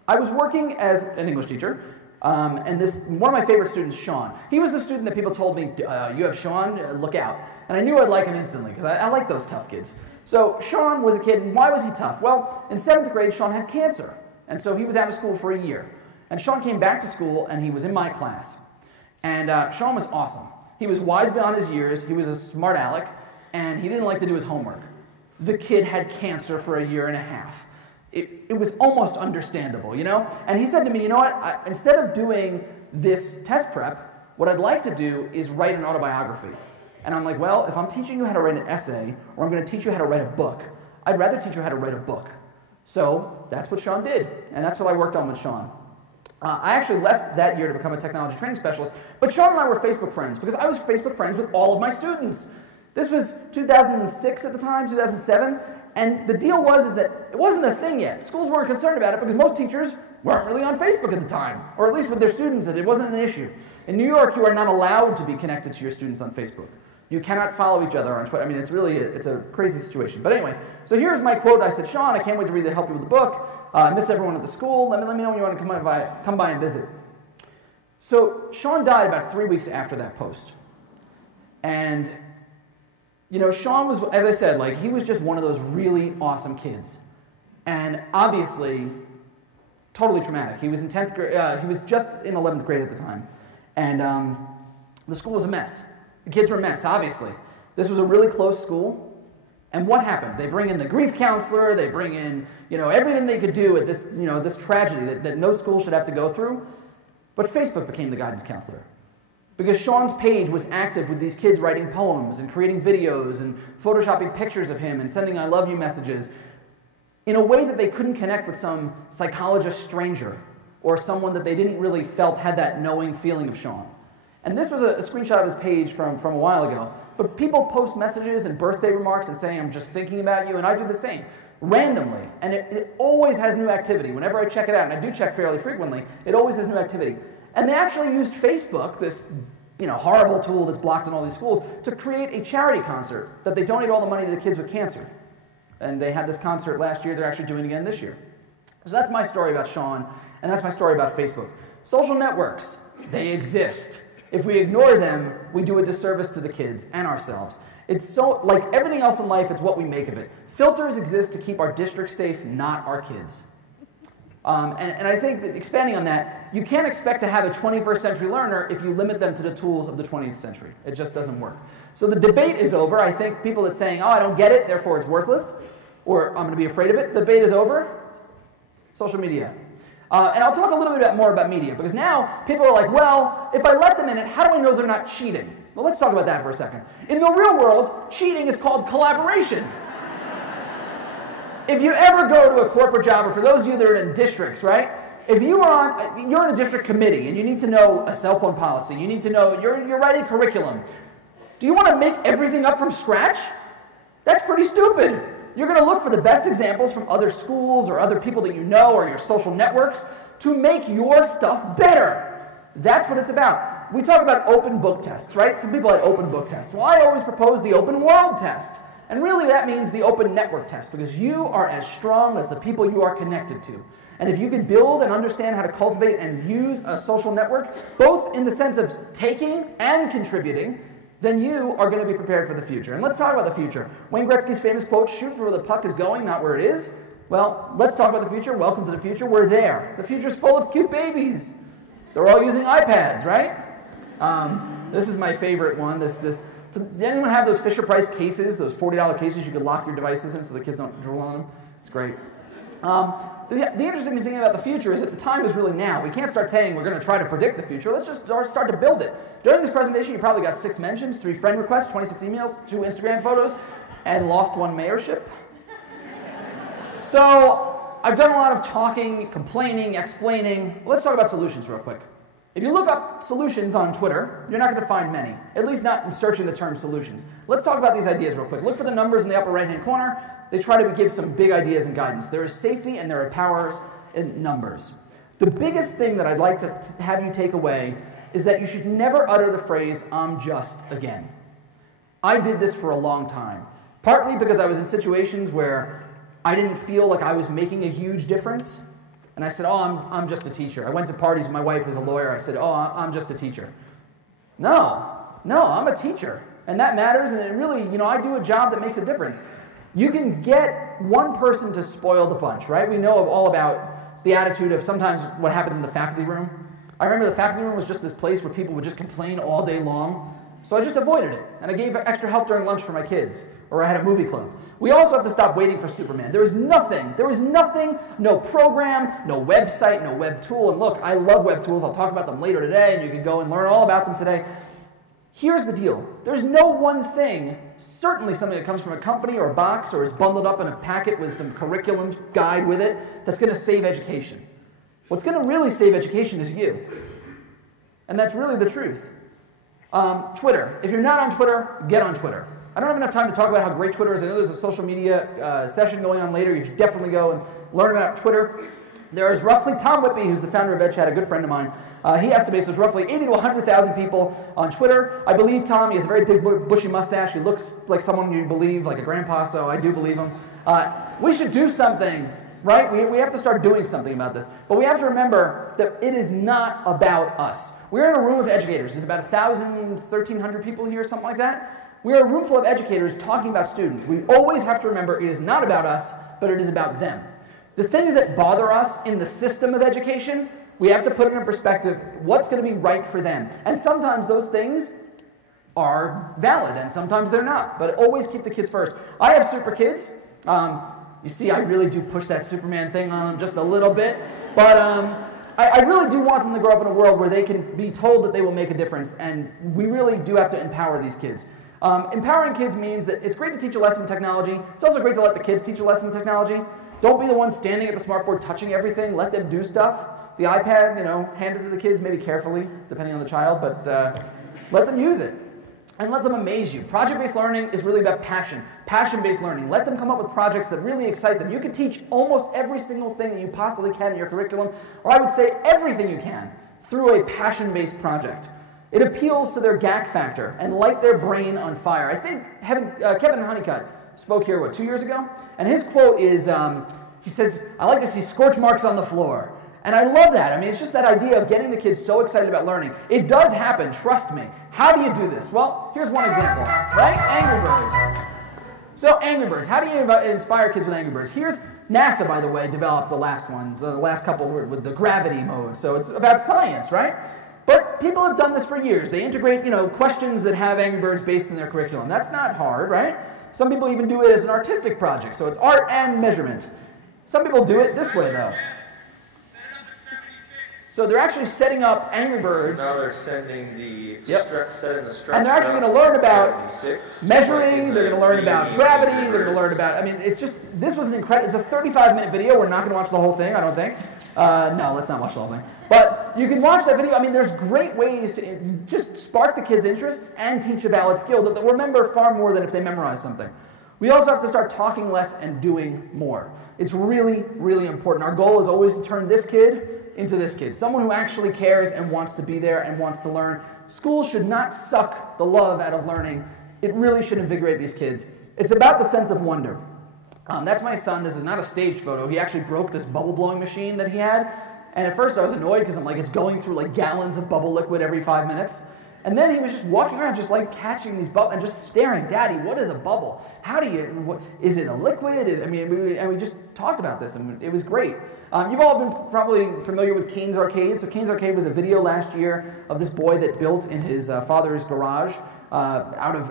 I was working as an English teacher. And one of my favorite students, Sean, he was the student that people told me, you have Sean, look out. And I knew I'd like him instantly, because I like those tough kids. So Sean was a kid, and why was he tough? Well, in 7th grade, Sean had cancer. And so he was out of school for a year. And Sean came back to school, and he was in my class. And Sean was awesome. He was wise beyond his years, he was a smart aleck, and he didn't like to do his homework. The kid had cancer for a year and a half. It was almost understandable, And he said to me, you know what, instead of doing this test prep, what I'd like to do is write an autobiography. And I'm like, well, if I'm teaching you how to write an essay, or I'm going to teach you how to write a book, I'd rather teach you how to write a book. So that's what Sean did, and that's what I worked on with Sean. I actually left that year to become a technology training specialist, but Sean and I were Facebook friends, because I was Facebook friends with all of my students. This was 2006 at the time, 2007, and the deal was that it wasn't a thing yet. Schools weren't concerned about it because most teachers weren't really on Facebook at the time, or at least with their students, and it wasn't an issue. In New York, you are not allowed to be connected to your students on Facebook. You cannot follow each other on Twitter. I mean, it's a crazy situation. But anyway, so here's my quote. I said, Sean, I can't wait to help you with the book. I miss everyone at the school. Let me know when you want to come by and visit. So Sean died about 3 weeks after that post. And Sean was, as I said, he was just one of those really awesome kids. And obviously, totally traumatic. He was in 10th grade, he was just in 11th grade at the time. And the school was a mess. The kids were a mess, obviously. This was a really close school. And what happened? They bring in the grief counselor, they bring in, everything they could do at this, this tragedy that no school should have to go through. But Facebook became the guidance counselor. Because Sean's page was active with these kids writing poems and creating videos and photoshopping pictures of him and sending I love you messages in a way that they couldn't connect with some psychologist stranger or someone that they didn't really felt had that knowing feeling of Sean. And this was a screenshot of his page from a while ago. But people post messages and birthday remarks and saying, I'm just thinking about you, and I do the same, randomly. And it always has new activity. Whenever I check it out, and I do check fairly frequently, it always has new activity. And they actually used Facebook, this horrible tool that's blocked in all these schools, to create a charity concert that they donate all the money to the kids with cancer. And they had this concert last year, they're actually doing it again this year. So that's my story about Sean, and that's my story about Facebook. Social networks, they exist. If we ignore them, we do a disservice to the kids and ourselves. It's so, like everything else in life, it's what we make of it. Filters exist to keep our district safe, not our kids. And I think that expanding on that, you can't expect to have a 21st century learner if you limit them to the tools of the 20th century. It just doesn't work. So the debate is over. I think people that saying, oh, I don't get it, therefore it's worthless, or I'm going to be afraid of it, the debate is over. Social media. And I'll talk a little bit more about media, because now people are like, well, if I let them in it, how do I know they're not cheating? Well, let's talk about that for a second. In the real world, cheating is called collaboration. If you ever go to a corporate job, or for those of you that are in districts, right? If you're in a district committee and you need to know a cell phone policy, you need to know, you're writing curriculum. Do you want to make everything up from scratch? That's pretty stupid. You're going to look for the best examples from other schools or other people that you know or your social networks to make your stuff better. That's what it's about. We talk about open book tests, right? Some people had open book tests. Well, I always propose the open world test. And really that means the open network test, because you are as strong as the people you are connected to. And if you can build and understand how to cultivate and use a social network, both in the sense of taking and contributing, then you are going to be prepared for the future. And let's talk about the future. Wayne Gretzky's famous quote, shoot for where the puck is going, not where it is. Well, let's talk about the future. Welcome to the future. We're there. The future's full of cute babies. They're all using iPads, right? This is my favorite one. Did anyone have those Fisher-Price cases, those $40 cases you could lock your devices in so the kids don't drool on them? It's great. The interesting thing about the future is that the time is really now. We can't start saying we're going to try to predict the future. Let's just start to build it. During this presentation, you probably got 6 mentions, 3 friend requests, 26 emails, 2 Instagram photos, and lost 1 mayorship. So I've done a lot of talking, complaining, explaining. Let's talk about solutions real quick. If you look up solutions on Twitter, you're not going to find many, at least not in searching the term solutions. Let's talk about these ideas real quick. Look for the numbers in the upper right-hand corner. They try to give some big ideas and guidance. There is safety and there are powers in numbers. The biggest thing that I'd like to have you take away is that you should never utter the phrase, I'm just, again. I did this for a long time, partly because I was in situations where I didn't feel like I was making a huge difference. And I said, oh, I'm just a teacher. I went to parties with my wife who's a lawyer. I said, oh, I'm just a teacher. No, I'm a teacher. And that matters, and it really, I do a job that makes a difference. You can get one person to spoil the bunch, right? We know all about the attitude of sometimes what happens in the faculty room. I remember the faculty room was just this place where people would just complain all day long. So I just avoided it, and I gave extra help during lunch for my kids, or I had a movie club. We also have to stop waiting for Superman. There is nothing, no program, no website, no web tool. And look, I love web tools. I'll talk about them later today, and you can go and learn all about them today. Here's the deal. There's no one thing, certainly something that comes from a company or a box or is bundled up in a packet with some curriculum guide with it, that's going to save education. What's going to really save education is you. And that's really the truth. Twitter. If you're not on Twitter, get on Twitter. I don't have enough time to talk about how great Twitter is. I know there's a social media session going on later. You should definitely go and learn about Twitter. There is roughly, Tom Whitby, who's the founder of EdChat, a good friend of mine, he estimates there's roughly 80 to 100,000 people on Twitter. I believe Tom, he has a very big bushy mustache. He looks like someone you believe, like a grandpa, so I do believe him. We should do something, right? We have to start doing something about this. But we have to remember that it is not about us. We're in a room of educators. There's about 1,000, 1,300 people here, something like that. We're a room full of educators talking about students. We always have to remember it is not about us, but it is about them. The things that bother us in the system of education, we have to put it in perspective, what's going to be right for them. And sometimes those things are valid, and sometimes they're not. But always keep the kids first. I have super kids. You see, I really do push that Superman thing on them just a little bit. But I really do want them to grow up in a world where they can be told that they will make a difference, and we really do have to empower these kids. Empowering kids means that it's great to teach a lesson in technology. It's also great to let the kids teach a lesson in technology. Don't be the one standing at the smartboard touching everything. Let them do stuff. The iPad, hand it to the kids, maybe carefully, depending on the child, but let them use it. And let them amaze you. Project-based learning is really about passion. Passion-based learning. Let them come up with projects that really excite them. You can teach almost every single thing that you possibly can in your curriculum, or I would say everything you can, through a passion-based project. It appeals to their GAC factor and light their brain on fire. I think Kevin Honeycutt spoke here, 2 years ago? And his quote is, he says, "I like to see scorch marks on the floor." And I love that. I mean, it's just that idea of getting the kids so excited about learning. It does happen, trust me. How do you do this? Well, here's one example, right? Angry Birds. So Angry Birds, how do you inspire kids with Angry Birds? Here's NASA, by the way, developed the last one, the last couple with the gravity mode. So it's about science, right? But people have done this for years. They integrate, questions that have Angry Birds based in their curriculum. That's not hard, right? Some people even do it as an artistic project, so it's art and measurement. Some people do it this way, though. So they're actually setting up Angry Birds. So now they're sending the setting the structure. And they're actually going to learn about 76, measuring, they're going to learn about gravity, they're going to learn about, this was an incredible, it's a 35-minute video. We're not going to watch the whole thing, I don't think. No, let's not watch the whole thing. But you can watch that video. There's great ways to just spark the kids' interests and teach a valid skill that they'll remember far more than if they memorize something. We also have to start talking less and doing more. It's really, really important. Our goal is always to turn this kid into this kid, someone who actually cares and wants to be there and wants to learn. School should not suck the love out of learning. It really should invigorate these kids. It's about the sense of wonder. That's my son. This is not a staged photo. He actually broke this bubble blowing machine that he had. And at first I was annoyed because I'm like, it's going through like gallons of bubble liquid every 5 minutes. And then he was just walking around just like catching these bubbles and just staring. "Daddy, what is a bubble? How do you, is it a liquid?" And we just talked about this and it was great. You've all been probably familiar with Kane's Arcade. So Kane's Arcade was a video last year of this boy that built in his father's garage.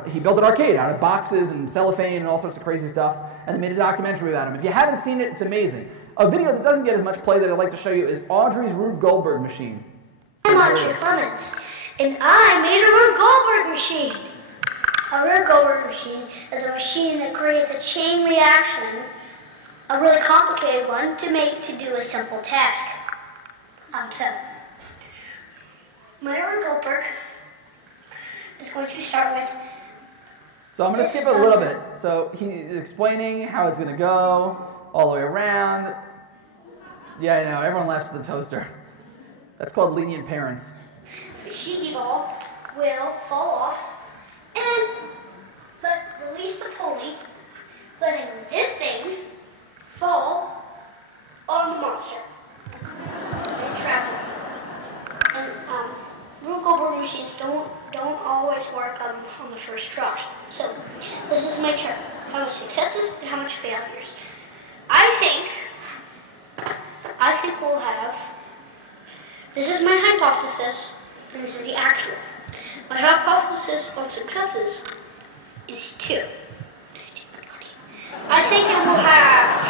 He built an arcade out of boxes and cellophane and all sorts of crazy stuff. And they made a documentary about him. If you haven't seen it, it's amazing. A video that doesn't get as much play that I'd like to show you is Audrey's Rube Goldberg machine. I'm Audrey Clements, and I made a Rube Goldberg machine. A Rube Goldberg machine is a machine that creates a chain reaction, a really complicated one, to do a simple task. So, my Rube Goldberg is going to start with. So I'm going to skip a little bit. So he's explaining how it's going to go all the way around. Yeah, I know. Everyone laughs at the toaster. That's called lenient parents. The shiki ball will fall off and release the pulley, letting this thing fall on the monster and trap it. And Rube Goldberg machines don't always work on the first try. So this is my chart: how much successes and how much failures. I think we'll have. This is my hypothesis, and this is the actual. My hypothesis on successes is 2. I think it will have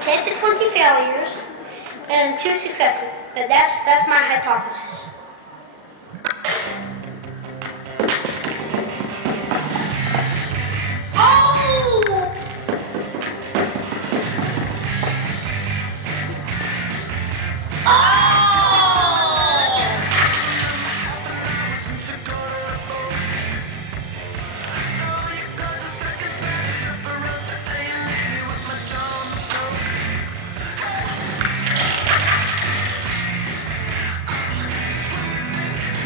10 to 20 failures and 2 successes. And that's my hypothesis.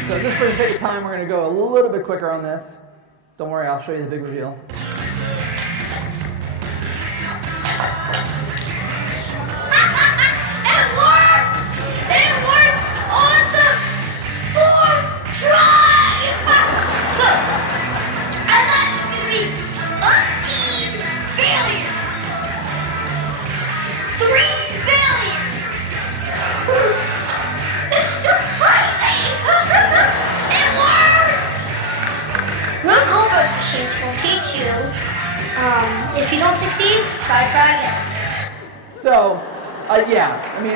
So just for the sake of time, we're going to go a little bit quicker on this. Don't worry, I'll show you the big reveal. It's so crazy! It worked! If you don't succeed, try again. So, yeah, I mean,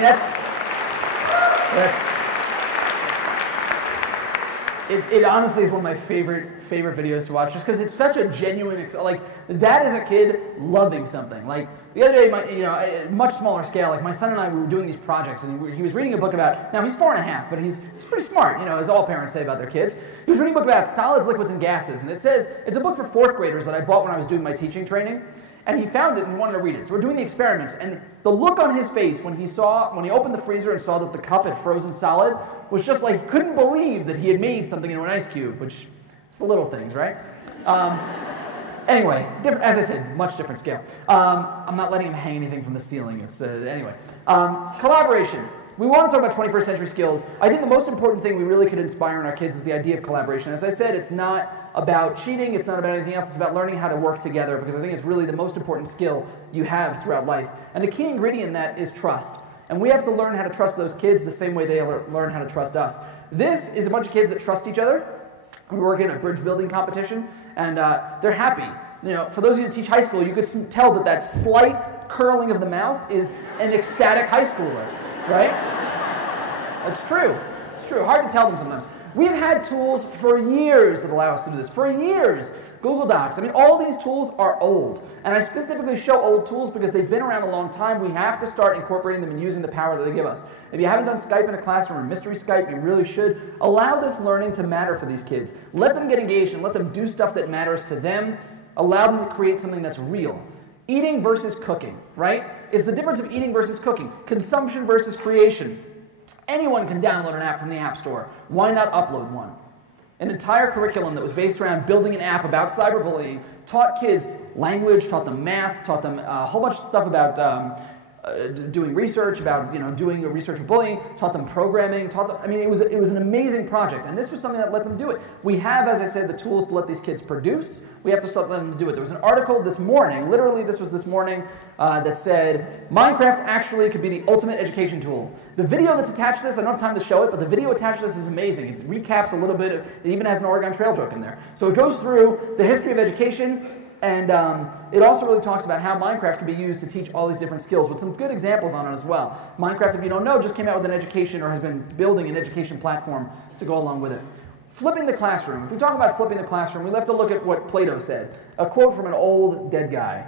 it honestly is one of my favorite videos to watch, just because it's such a genuine, like, that is a kid loving something. Like, the other day, a much smaller scale, like, my son and I, we were doing these projects, and he was reading a book about, now he's 4.5, but he's pretty smart, as all parents say about their kids. He was reading a book about solids, liquids, and gases, and it says, it's a book for 4th graders that I bought when I was doing my teaching training, and he found it and wanted to read it. So we're doing the experiments, and the look on his face when he opened the freezer and saw that the cup had frozen solid was just like, he couldn't believe that he had made something into an ice cube, which, it's the little things, right? Anyway, as I said, much different scale. I'm not letting him hang anything from the ceiling. It's anyway. Collaboration. We want to talk about 21st century skills. I think the most important thing we really could inspire in our kids is the idea of collaboration. As I said, it's not about cheating. It's not about anything else. It's about learning how to work together, because I think it's really the most important skill you have throughout life. And the key ingredient in that is trust. And we have to learn how to trust those kids the same way they learn how to trust us. This is a bunch of kids that trust each other. We work in a bridge building competition, and they're happy. For those of you who teach high school, you could tell that slight curling of the mouth is an ecstatic high schooler, right? It's true. It's true. Hard to tell them sometimes. We've had tools for years that allow us to do this. For years. Google Docs. I mean, all these tools are old. And I specifically show old tools because they've been around a long time. We have to start incorporating them and using the power that they give us. If you haven't done Skype in a classroom or mystery Skype, you really should. Allow this learning to matter for these kids. Let them get engaged and let them do stuff that matters to them. Allow them to create something that's real. Eating versus cooking, right? Is the difference of eating versus cooking. Consumption versus creation. Anyone can download an app from the App Store. Why not upload one? An entire curriculum that was based around building an app about cyberbullying taught kids language, taught them math, taught them a whole bunch of stuff about doing research, about doing research with bullying, taught them programming, taught them, I mean, it was an amazing project, and this was something that let them do it. We have, as I said, the tools to let these kids produce. We have to start letting them do it. There was an article this morning, literally this was this morning, that said, Minecraft actually could be the ultimate education tool. The video that's attached to this, I don't have time to show it, but the video attached to this is amazing. It recaps a little bit, it even has an Oregon Trail joke in there. So it goes through the history of education, and it also really talks about how Minecraft can be used to teach all these different skills, with some good examples on it as well. Minecraft, if you don't know, just came out with an education, or has been building an education platform to go along with it. Flipping the classroom. If we talk about flipping the classroom, we have to look at what Plato said. A quote from an old dead guy.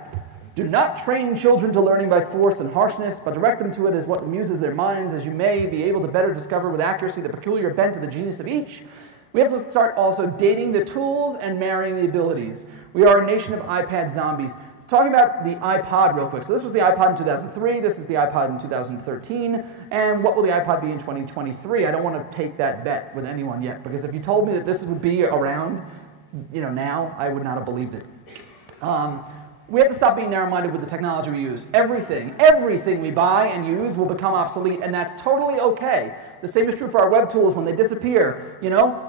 Do not train children to learning by force and harshness, but direct them to it as what amuses their minds, as you may be able to better discover with accuracy the peculiar bent of the genius of each. We have to start also dating the tools and marrying the abilities. We are a nation of iPad zombies. Talking about the iPod real quick. So this was the iPod in 2003, this is the iPod in 2013, and what will the iPod be in 2023? I don't want to take that bet with anyone yet, because if you told me that this would be around, now, I would not have believed it. We have to stop being narrow-minded with the technology we use. Everything we buy and use will become obsolete, and that's totally okay. The same is true for our web tools when they disappear.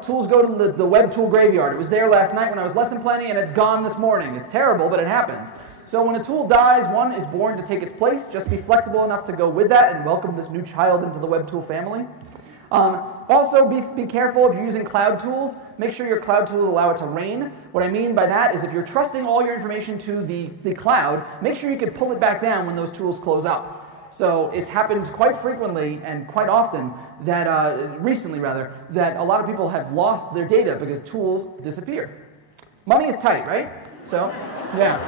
Tools go to the web tool graveyard. It was there last night when I was lesson planning, and it's gone this morning. It's terrible, but it happens. So when a tool dies, one is born to take its place. Just be flexible enough to go with that and welcome this new child into the web tool family. Also, be careful if you're using cloud tools. Make sure your cloud tools allow it to rain. What I mean by that is if you're trusting all your information to the cloud, make sure you can pull it back down when those tools close up. So it's happened quite frequently and quite often that, recently rather, that a lot of people have lost their data because tools disappear. Money is tight, right? So, yeah.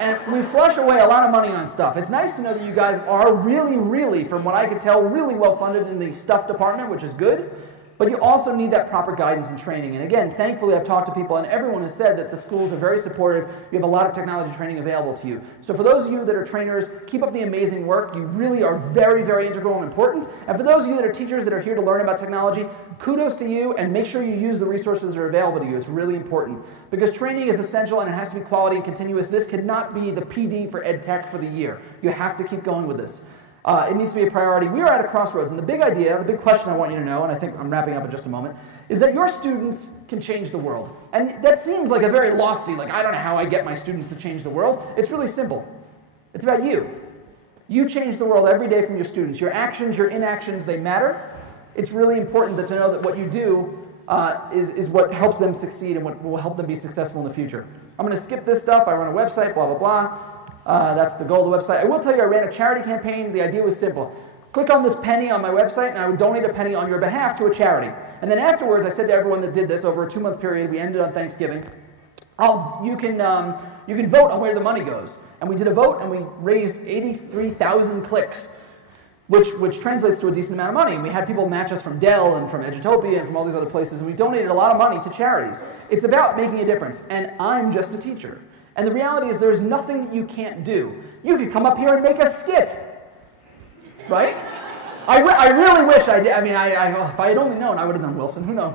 And we flush away a lot of money on stuff. It's nice to know that you guys are really, from what I can tell, really well funded in the stuff department, which is good. But you also need that proper guidance and training. And again, thankfully, I've talked to people, and everyone has said that the schools are very supportive. You have a lot of technology training available to you. So for those of you that are trainers, keep up the amazing work. You really are very integral and important. And for those of you that are teachers that are here to learn about technology, kudos to you, and make sure you use the resources that are available to you. It's really important. Because training is essential, and it has to be quality and continuous. This cannot be the PD for ed tech for the year. You have to keep going with this. It needs to be a priority. We are at a crossroads, and the big idea, the big question I want you to know, and I think I'm wrapping up in just a moment, is that your students can change the world. And that seems like a very lofty, I don't know how I get my students to change the world. It's really simple. It's about you. You change the world every day from your students. Your actions, your inactions, they matter. It's really important to know that what you do is what helps them succeed and what will help them be successful in the future. I'm going to skip this stuff. I run a website, blah, blah, blah. That's the goal of the website. I will tell you I ran a charity campaign. The idea was simple. Click on this penny on my website, and I would donate a penny on your behalf to a charity. And then afterwards, I said to everyone that did this over a 2-month period, we ended on Thanksgiving, you can vote on where the money goes. And we did a vote, and we raised 83,000 clicks, which translates to a decent amount of money. And we had people match us from Dell and from Edutopia and from all these other places, and we donated a lot of money to charities. It's about making a difference, and I'm just a teacher. And the reality is there's nothing you can't do. You could come up here and make a skit. Right? I really wish I did. I mean, if I had only known, I would have done Wilson. Who knows?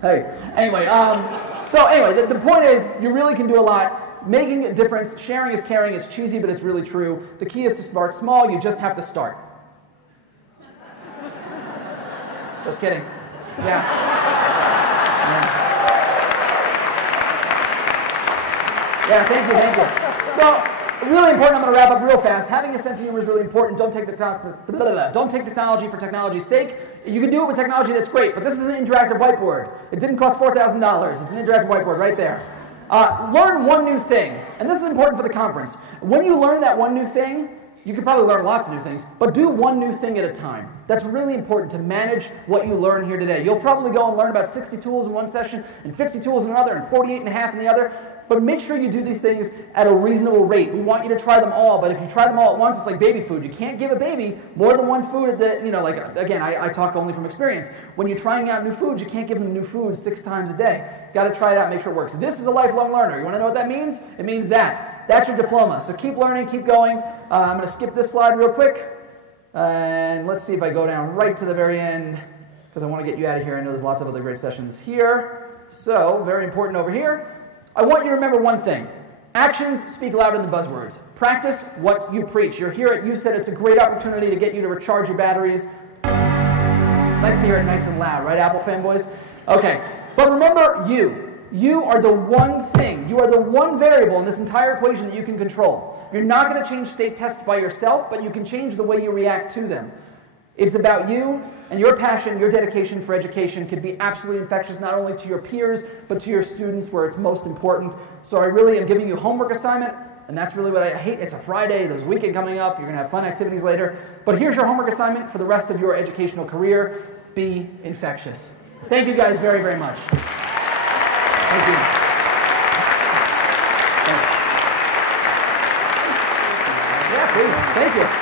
Hey. Anyway, the point is, you really can do a lot. Making a difference, sharing is caring. It's cheesy, but it's really true. The key is to start small. You just have to start. Just kidding. Yeah. Yeah, thank you. So, really important, I'm going to wrap up real fast. Having a sense of humor is really important. Don't take technology for technology's sake. You can do it with technology, that's great, but this is an interactive whiteboard. It didn't cost $4,000. It's an interactive whiteboard right there. Learn one new thing, and this is important for the conference. When you learn that one new thing, you can probably learn lots of new things, but do one new thing at a time. That's really important to manage what you learn here today. You'll probably go and learn about 60 tools in one session, and 50 tools in another, and 48 and a half in the other. But make sure you do these things at a reasonable rate. We want you to try them all, but if you try them all at once, it's like baby food. You can't give a baby more than one food at the, again, I talk only from experience. When you're trying out new foods, you can't give them new foods 6 times a day. You got to try it out and make sure it works. This is a lifelong learner. You want to know what that means? It means that. That's your diploma. So keep learning, keep going. I'm going to skip this slide real quick. And let's see if I go down right to the very end, because I want to get you out of here. I know there's lots of other great sessions here. So, very important over here. I want you to remember one thing. Actions speak louder than buzzwords. Practice what you preach. You're here at UCET. It's a great opportunity to get you to recharge your batteries. Nice to hear it nice and loud, right, Apple fanboys? Okay, but remember you. You are the one thing. You are the one variable in this entire equation that you can control. You're not going to change state tests by yourself, but you can change the way you react to them. It's about you, and your passion, your dedication for education could be absolutely infectious, not only to your peers, but to your students where it's most important. So I really am giving you homework assignment, and that's really what I hate. It's a Friday, there's a weekend coming up, you're going to have fun activities later. But here's your homework assignment for the rest of your educational career. Be infectious. Thank you guys very, very much. Thank you. Thanks. Yeah, please. Thank you.